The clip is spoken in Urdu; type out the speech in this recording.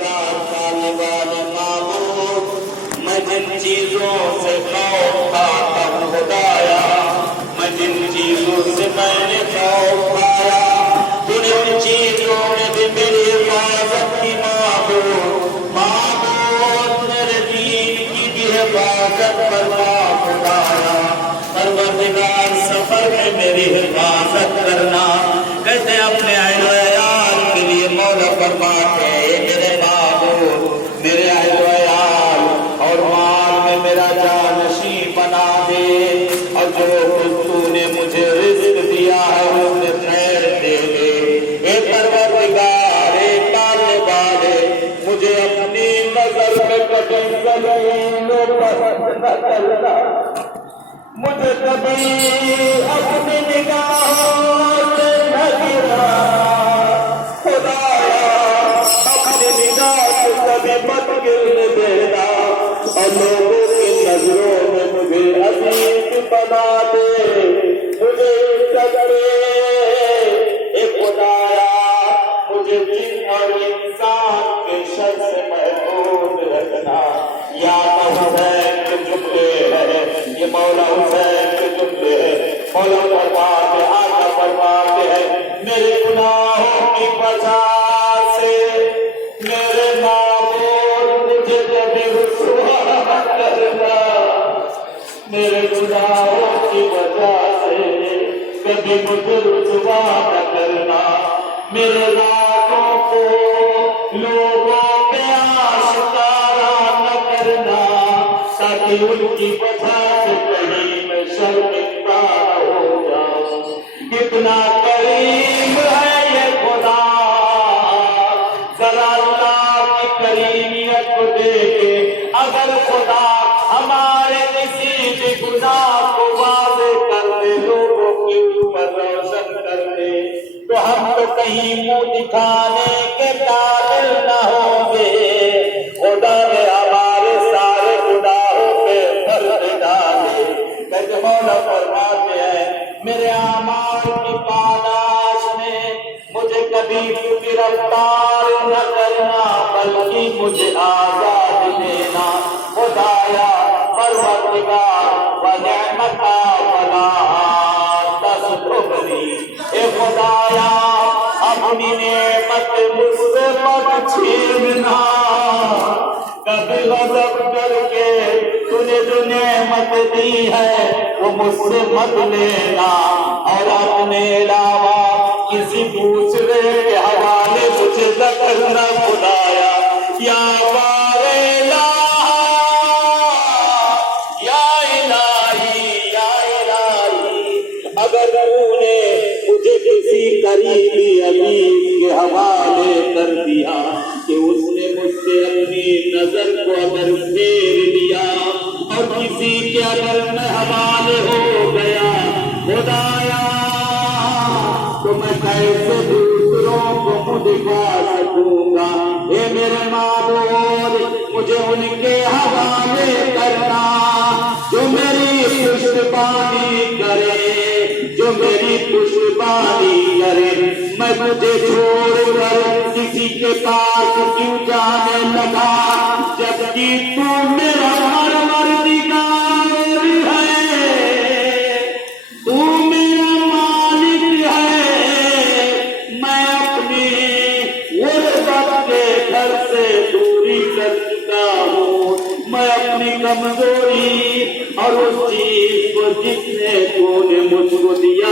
پروردگار پالنے والے معبود، میں جن چیزوں سے خوف کھاتا ہوں خدایا، میں جن چیزوں سے میں نے خوف کھایا، تو نے ان چیزوں میں بھی میری حفاظت کی معبود، میرے دین کی بھی حفاظت فرما خدایا، پروردگار سفر میں میری حفاظت کرنا۔ کہتے اپنے اہل و عیال کے لیے مولا فرماتے ہیں میرے معبود میرے اہل و عیال اور مال میں میرا جانشین بنا دے، اور جو کچھ تو نے مجھے رزق دیا ہے اس میں خیر دے دے۔ اے پروردگار اے ڈالنے والے، مجھے اپنی نظر میں کبھی ظلموں پر نہ کرنا، مجھے کبھی اپنی نگاہوں سے نہ گرا خدایا، اپنی نگاہ سے کبھی مت گرنے دینا، اور لوگوں کی نظروں میں مجھے عزیز بنا دے، مجھے عزت دے اے خدایا، مجھے جن اور انسان کے شر سے محفوظ رکھنا۔ یا حسین کے جملے ہیں، یہ مولا حسین کے جملے ہیں، مولا فرماتے آقا فرماتے ہیں میرے گناہوں کی وجہ سے میرے معبود مجھے کبھی رسوا نہ کرنا، میرے گناہوں کی وجہ سے کبھی مجھے رسوا نہ کرنا، میرے راتوں کو لوگوں پہ آشکارا نہ کرنا، تاکہ ان کی وجہ سے کہیں میں شرمندہ ہو جاؤں۔ کتنا کریم ہے یہ خدا، ذرا اللہ کی کریمیت کو دیکھے، اگر خدا ہمارے کسی بھی گناہ کو واضح کر دے، لوگوں کے اوپر روشن کر دے، تو ہم تو کہیں منہ دکھانے کے قابل نہ ہوں گے۔ خدا نے ہمارے سارے گناہوں پہ پردے ڈالے۔ کہتے مولا فرماتے ہیں میرے اعمال کی پاداش میں مجھے کبھی گرفتار نہ کرنا، بلکہ مجھے آزاد دینا خدایا، پروردگار ونعمتا ولا تذکرنی، اے خدایا اپنی نعمت مجھ سے مت چھیننا، کبھی غضب کر کے تو نے جو نعمت دی ہے وہ مجھ سے مت لینا، اور اپنے علاوہ کسی دوسرے کے حوالے مجھے نہ کرنا خدایا۔ یا بار یا الہی اگر تو نے مجھے کسی قریبی عزیز کے حوالے کر دیا کہ اس نے مجھ سے اپنی نظر کو اگر پھیر لیا اور کسی کے اگر میں حوالے ہو گیا خدایا، تو میں کیسے دوسروں کو منہ دکھا سکوں گا؟ اے میرے معبود مجھے ان کے حوالے کرنا جو میری پشتبانی کرے، جو میری پشتبانی کرے۔ میں تجھے چھوڑ کر کسی کے پاس کیوں جانے لگا، جبکہ تو میرا پروردگار ہے، تو میرا مالک ہے۔ میں اپنی غربت کے گھر سے دوری کر چکا ہوں، میں اپنی کمزوری اور اس چیز کو جس نے تو نے مجھ کو دیا